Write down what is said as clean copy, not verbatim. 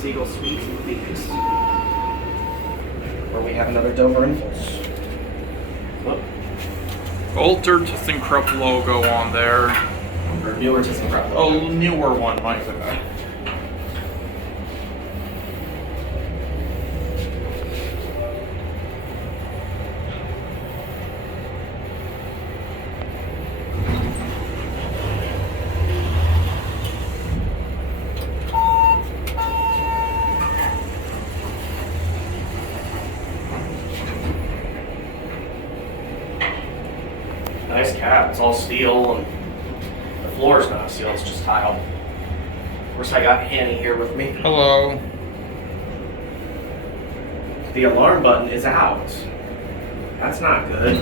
Siegel Sweets and Leaks. Where we have another Dover Impulse. Look. Older ThyssenKrupp logo on there. Or newer ThyssenKrupp. Oh, newer one, my bad. Nice cab. It's all steel, and the floor is not steel. It's just tile. Of course, I got Hanny here with me. Hello. The alarm button is out. That's not good.